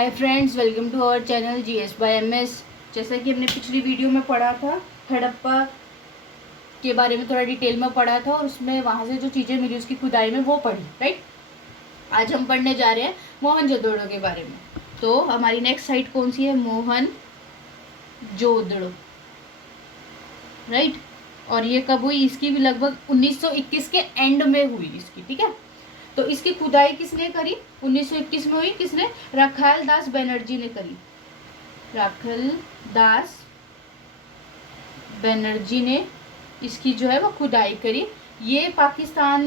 Hi friends, welcome to our channel GS by MS. जैसा कि हमने पिछली वीडियो में पढ़ा था, हड़प्पा के बारे में थोड़ा डिटेल में पढ़ा था और उसमें वहाँ से जो चीज़ें मिली उसकी खुदाई में वो पढ़ी, राइट। आज हम पढ़ने जा रहे हैं मोहनजोदड़ो के बारे में। तो हमारी नेक्स्ट साइट कौन सी है? मोहनजोदड़ो, राइट। और ये कब हुई? इसकी भी लगभग 1921 के एंड में हुई इसकी, ठीक है। तो इसकी खुदाई किसने करी? 1921 में हुई। किसने? राखाल दास बनर्जी ने करी। राखाल दास बनर्जी ने इसकी जो है वो खुदाई करी। ये पाकिस्तान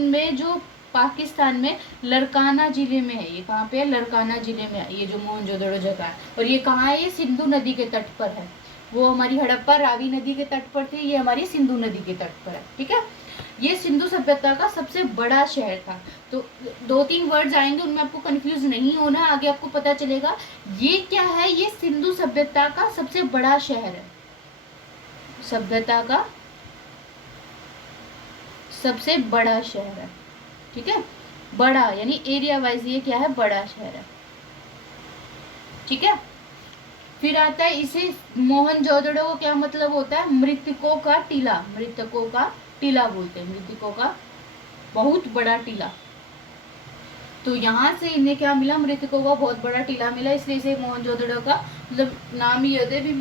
में लरकाना जिले में है। ये कहाँ पे है? लरकाना जिले में है ये जो मोहनजोदड़ो जगह है। और ये कहाँ है? ये सिंधु नदी के तट पर है। वो हमारी हड़प्पा रावी नदी के तट पर थी, ये हमारी सिंधु नदी के तट पर है, ठीक है। ये सिंधु सभ्यता का सबसे बड़ा शहर था। तो 2-3 वर्ड्स आएंगे, उनमें आपको कंफ्यूज नहीं होना, आगे आपको पता चलेगा। ये क्या है? ये सिंधु सभ्यता का सबसे बड़ा शहर है। सभ्यता का सबसे बड़ा शहर है, ठीक है। बड़ा यानी एरिया वाइज ये क्या है? बड़ा शहर है, ठीक है। फिर आता है इसे मोहनजोदड़ो को क्या मतलब होता है? मृतकों का टीला। मृतकों का टीला बोलते हैं, मृतकों का बहुत बड़ा टीला। तो यहाँ से इन्हें क्या मिला? मृतकों का बहुत बड़ा टीला मिला, इसलिए इसे मोहनजोदड़ो का मतलब नाम ही होता है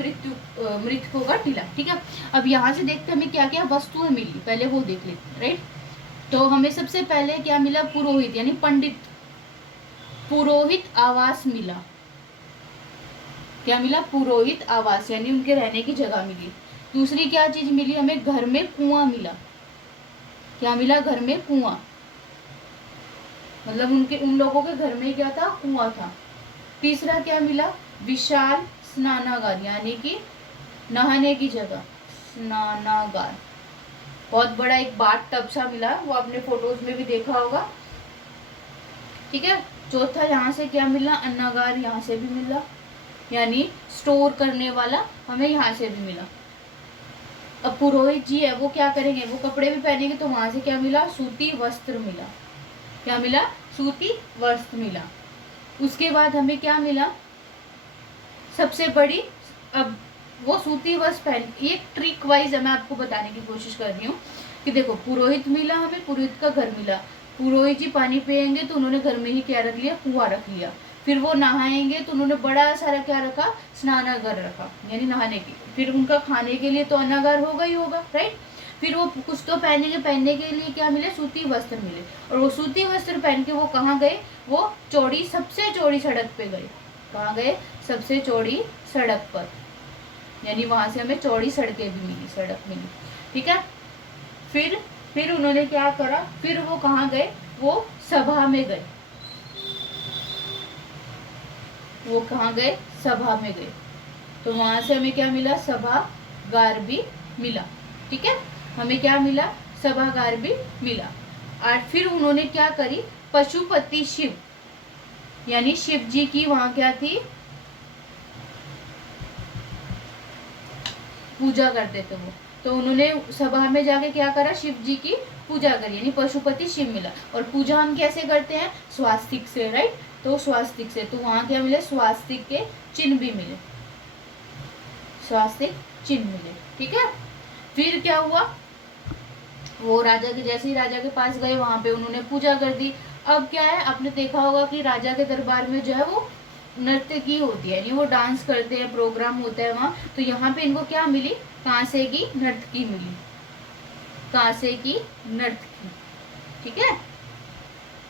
मृतकों का टीला, ठीक है। अब यहाँ से देखते हमें क्या क्या वस्तुएं मिली, पहले वो देख लेते हैं, राइट। तो हमें सबसे पहले क्या मिला? पुरोहित यानी पंडित, पुरोहित आवास मिला। क्या मिला? पुरोहित आवास यानी उनके रहने की जगह मिली। दूसरी क्या चीज मिली हमें? घर में कुआं मिला। क्या मिला? घर में कुआं, मतलब उन लोगों के घर में क्या था? कुआं था। तीसरा क्या मिला? विशाल स्नानागार यानी कि नहाने की जगह, स्नानागार। बहुत बड़ा एक बाथ टब सा मिला, वो आपने फोटोज में भी देखा होगा, ठीक है। चौथा यहाँ से क्या मिला? अन्नागार, यहाँ से भी मिला, यानी स्टोर करने वाला हमें यहाँ से भी मिला। अब पुरोहित जी है वो क्या करेंगे? वो कपड़े भी पहनेंगे, तो वहां से क्या मिला? सूती वस्त्र मिला। क्या मिला? सूती वस्त्र मिला। उसके बाद हमें क्या मिला? सबसे बड़ी, अब वो सूती वस्त्र पहन, ये ट्रिक वाइज मैं आपको बताने की कोशिश कर रही हूँ कि देखो, पुरोहित मिला हमें, पुरोहित का घर मिला। पुरोहित जी पानी पियेंगे तो उन्होंने घर में ही क्या रख लिया? कुआं रख लिया। फिर वो नहाएंगे तो उन्होंने बड़ा सारा क्या रखा? स्नानागार रखा, यानी नहाने की। फिर उनका खाने के लिए तो अन्नागार होगा ही होगा, राइट। फिर वो कुछ तो पहनेंगे, पहनने के लिए क्या मिले? सूती वस्त्र मिले। और वो सूती वस्त्र पहन के वो कहाँ गए? वो चौड़ी, सबसे चौड़ी सड़क पे गए। कहाँ गए? सबसे चौड़ी सड़क पर, यानी वहां से हमें चौड़ी सड़कें भी मिली, सड़क मिली, ठीक है। फिर उन्होंने क्या करा? फिर वो कहाँ गए? वो सभा में गए। वो कहाँ गए? सभा में गए। तो वहां से हमें क्या मिला? सभागार भी मिला, ठीक है। हमें क्या मिला? सभागार भी मिला। और फिर उन्होंने क्या करी? पशुपति शिव यानी शिव जी की वहां क्या थी? पूजा करते थे वो। तो उन्होंने सभा में जाके क्या करा? शिव जी की पूजा करी, यानी पशुपति शिव मिला। और पूजा हम कैसे करते हैं? स्वास्तिक से, राइट। तो स्वास्तिक से, तो वहां क्या मिले? स्वास्तिक के चिन्ह भी मिले, स्वास्तिक चिन्ह मिले, ठीक है। फिर क्या हुआ? वो राजा के, जैसे ही राजा के पास गए वहां पे उन्होंने पूजा कर दी। अब क्या है? आपने देखा होगा कि राजा के दरबार में जो है वो नर्तकी होती है, यानी वो डांस करते हैं, प्रोग्राम होता है वहाँ। तो यहाँ पे इनको क्या मिली? कांसे की नर्तकी मिली, कांसे की नर्तकी, ठीक है।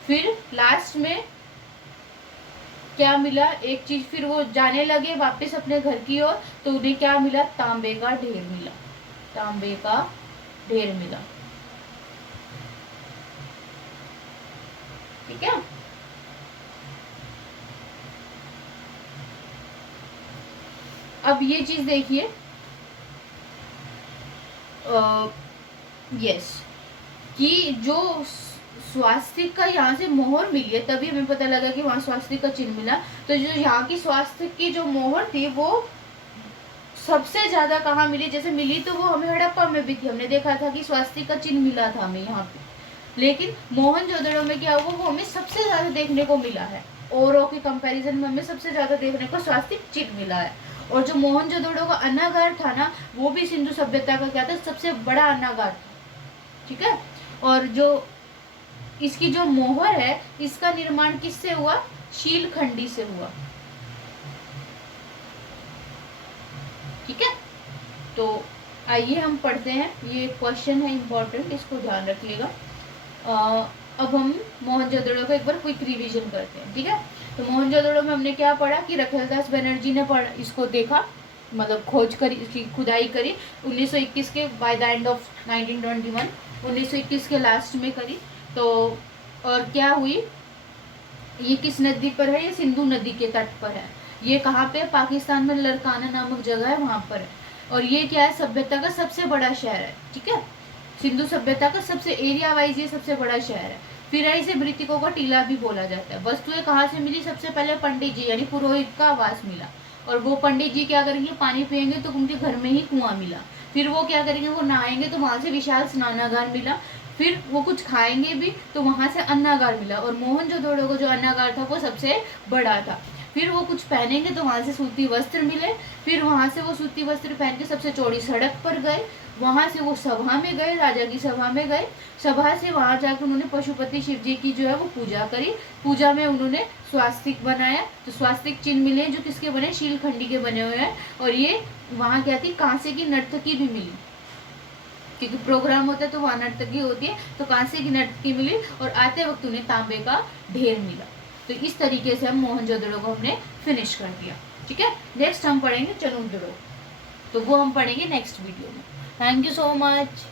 फिर लास्ट में क्या मिला? एक चीज, फिर वो जाने लगे वापस अपने घर की ओर, तो उन्हें क्या मिला? तांबे का ढेर मिला, तांबे का ढेर मिला, ठीक है। अब ये चीज देखिए, यस, कि जो स्वास्तिक का यहाँ से मोहर मिली है, तभी हमें पता लगा कि वहां स्वास्तिक का चिन्ह मिला। तो जो यहाँ की स्वास्तिक की जो मोहर थी वो सबसे ज्यादा कहाँ मिली? जैसे मिली तो वो हमें हड़प्पा में भी थी, हमने देखा था कि स्वास्तिक का चिन्ह मिला था हमें यहाँ पे, लेकिन मोहनजोदड़ो में क्या हुआ? वो हमें सबसे ज्यादा देखने को मिला है। औरों के कंपैरिजन में हमें सबसे ज्यादा देखने को स्वास्तिक चिन्ह मिला है। और जो मोहनजोदड़ो का अन्नागार था ना, वो भी सिंधु सभ्यता का क्या था, सबसे बड़ा अन्नागार था। ठीक है। और जो इसकी जो मोहर है, इसका निर्माण किससे हुआ, शीलखंडी से हुआ। ठीक है। तो आइए हम पढ़ते हैं, ये क्वेश्चन है इंपॉर्टेंट, इसको ध्यान रखिएगा। अब हम मोहनजोदड़ो का एक बार क्विक रिवीजन करते हैं। ठीक है। तो मोहनजोदड़ो में हमने क्या पढ़ा कि रखेलदास बनर्जी ने पढ़ा, इसको देखा, मतलब खोज करी, इसकी खुदाई करी 1921 के, बाय द एंड ऑफ 1921, 1921 के लास्ट में करी। तो और क्या हुई, ये किस नदी पर है, ये सिंधु नदी के तट पर है। ये कहाँ पे, पाकिस्तान में लरकाना नामक जगह है, वहां पर है। और ये क्या है, सभ्यता का सबसे बड़ा शहर है। ठीक है। सिंधु सभ्यता का सबसे एरिया वाइज ये सबसे बड़ा शहर है। फिर इसे मृतकों का टीला भी बोला जाता है। वस्तुएं कहाँ से मिली, सबसे पहले पंडित जी यानी पुरोहित का आवास मिला। और वो पंडित जी क्या करेंगे, पानी पियेंगे तो उनके घर में ही कुआं मिला। फिर वो क्या करेंगे, वो नहाएंगे तो वहां से विशाल स्नानागार मिला। फिर वो कुछ खाएंगे भी तो वहां से अन्नागार मिला। और मोहनजोदड़ो को जो अन्नागार था वो सबसे बड़ा था। फिर वो कुछ पहनेंगे तो वहां से सूती वस्त्र मिले। फिर वहां से वो सूती वस्त्र पहन के सबसे चौड़ी सड़क पर गए। वहां से वो सभा में गए, राजा की सभा में गए। सभा से वहां जाकर उन्होंने पशुपति शिव जी की जो है वो पूजा करी। पूजा में उन्होंने स्वास्तिक बनाया। तो स्वास्तिक चिन्ह मिले जो किसके बने, शीलखंडी के बने हुए हैं। और ये वहां क्या थी, कांसे की नर्तकी भी मिली, क्योंकि प्रोग्राम होता है तो वहां नर्तकी होती है। तो कांसे की नर्तकी मिली और आते वक्त उन्हें तांबे का ढेर मिला। तो इस तरीके से हम मोहनजोदड़ो को हमने फिनिश कर दिया। ठीक है। नेक्स्ट हम पढ़ेंगे चनुद्दड़ो, तो वो हम पढ़ेंगे नेक्स्ट वीडियो में। Thank you so much.